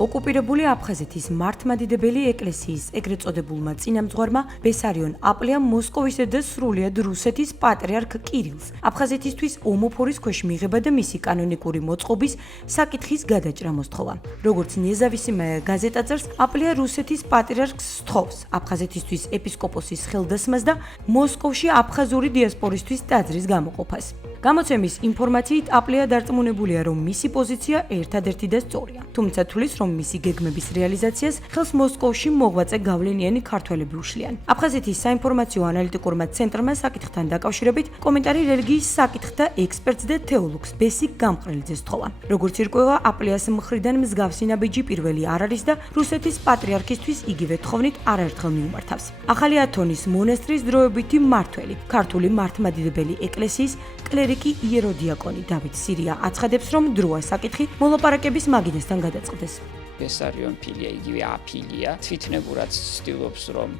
ოკუპირებული აფხაზეთის მართლმადიდებელი ეკლესიის ეგრეთ წოდებულმა წინამძღვარმა ბესარიონ აპლიამ მოსკოვისა და სრულიად რუსეთის პატრიარქ კირილს აფხაზეთისთვის ომოფორის ქვეშ მიღება და მისი კანონიკური მოწყობის საკითხის გადაჭრა მოსთხოვა. როგორც ნეზავისიმე გაზეტა წერს, აპლია რუსეთის პატრიარქს სთხოვს აფხაზეთისთვის ეპისკოპოსის ხელდასმას და მოსკოვში აფხაზური დიასპორისთვის ტაძრის გამოყოფას. გამოცემის ინფორმაციით აპლია დარწმუნებულია, რომ მისი პოზიცია ერთადერთი და სწორია. თუმცა თulis, რომ მისი გეგმების რეალიზაციას ხელს მოსკოვში მოღვაწე გავლენიანი ქართველები უშლიან. აფხაზეთის საინფორმაციო ანალიტიკურმა ცენტრმა საკითხთან დაკავშირებით კომენტარი რელიგიის საკითხთა ექსპერტს და თეოლოგს ბესიკ გამყრელიძეს სთხოვა. როგორც ირკვევა, აპლიას მხრიდან მსგავსი ნაბიჯი პირველი არ არის და რუსეთის პატრიარქისთვის იგივე თხოვნით არაერთხელ მიუმართავს. ახალი ათონის მონასტრის დროებითი მმართველი, ქართული მართლმადიდებელი ეკლესიის კლერიკი იეროდიაკონი დავით სირია აცხადებს, რომ დროა საკითხი მოლაპარაკების მაგიდასთან გადაწყდეს. ბესარიონ ფილია, იგივე აფილია, თვითნებურად ცდილობს, რომ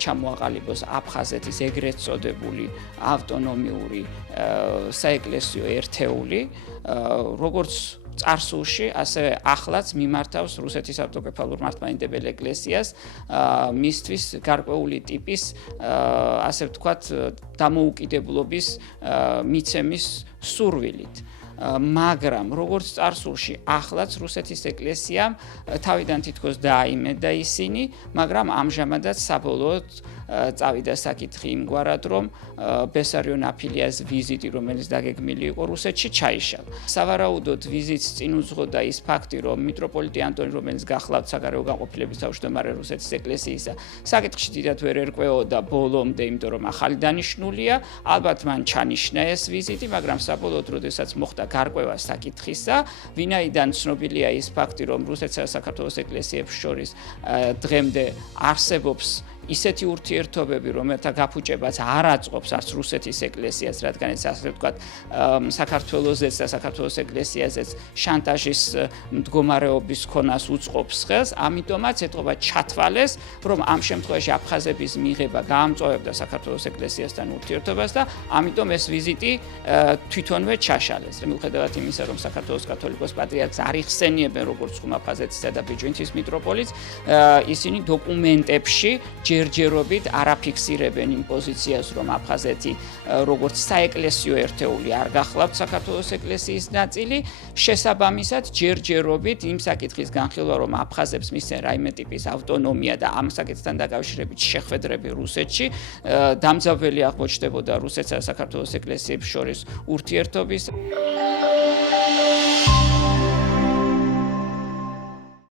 ჩამოაყალიბოს აფხაზეთის ეგრეთ წოდებული ავტონომიური საეკლესიო ერთეული, როგორც წარსულში, ასევე ახლაც მიმართავს რუსეთის ავტოკეფალურ მართლმადიდებელ ეკლესიას მისთვის გარკვეული ტიპის, ასე ვთქვათ, დამოუკიდებლობის მიცემის სურვილით. მაგრამ როგორც წარსულში, ახლაც რუსეთის ეკლესიამ თავიდან თითქოს დააიმედა ისინი, მაგრამ ამჟამადაც საბოლოოდ წავიდა საკითხი იმგვარად, რომ ბესარიონ აფილიას ვიზიტი, რომელიც დაგეგმილი იყო რუსეთში, ჩაიშალა. სავარაუდოდ ვიზიტს წინ უძღოდა ის ფაქტი, რომ მიტროპოლიტი ანტონი, რომელიც გახლავთ საგარეო განყოფილების თავმჯდომარე რუსეთის ეკლესიისა, საკითხში დიდად ვერ ერკვეოდა ბოლომდე, იმიტომ რომ ახალი დანიშნულია, ალბათ მან ჩანიშნა ეს ვიზიტი, მაგრამ საბოლოოდ, როდესაც მოხდა გარკვევა საკითხისა, ვინაიდან ცნობილია ის ფაქტი, რომ რუსეთსა და საქართველოს ეკლესიებს შორის დღემდე არსებობს ისეთი ურთიერთობები, რომელთა გაფუჭებაც არ აწყობს არც რუსეთის ეკლესიას, რადგან ეს ასე ვთქვათ, საქართველოსზეც და საქართველოს ეკლესიაზეც შანტაჟის მდგომარეობის ქონას უწყობს ხელს, ამიტომაც ეთყობა ჩათვალეს, რომ ამ შემთხვევაში აფხაზების მიღება გაამწვავებდა საქართველოს ეკლესიასთან ურთიერთობას და ამიტომ ეს ვიზიტი თვითონვე ჩაშალეს. მიუხედავად იმისა, რომ საქართველოს კათოლიკოს პატრიარქს არ იხსენიებენ როგორც ხუმაფხაზეთისა და ბიჯვინთის მიტროპოლიტს, ისინი დოკუმენტებში ჯერჯერობით არაფიქსირებენ იმ პოზიციას, რომ აფხაზეთი როგორც საეკლესიო ერთეული არ გახლავთ საქართველოს ეკლესიის ნაწილი, შესაბამისად ჯერჯერობით იმ საკითხის განხილვა, რომ აფხაზებს მისცენ რაიმე ტიპის ავტონომია და ამ საკითხთან დაკავშირებით შეხვედრები რუსეთში, დამძაბველი აღმოჩნდებოდა რუსეთსა და საქართველოს ეკლესიებს შორის ურთიერთობის.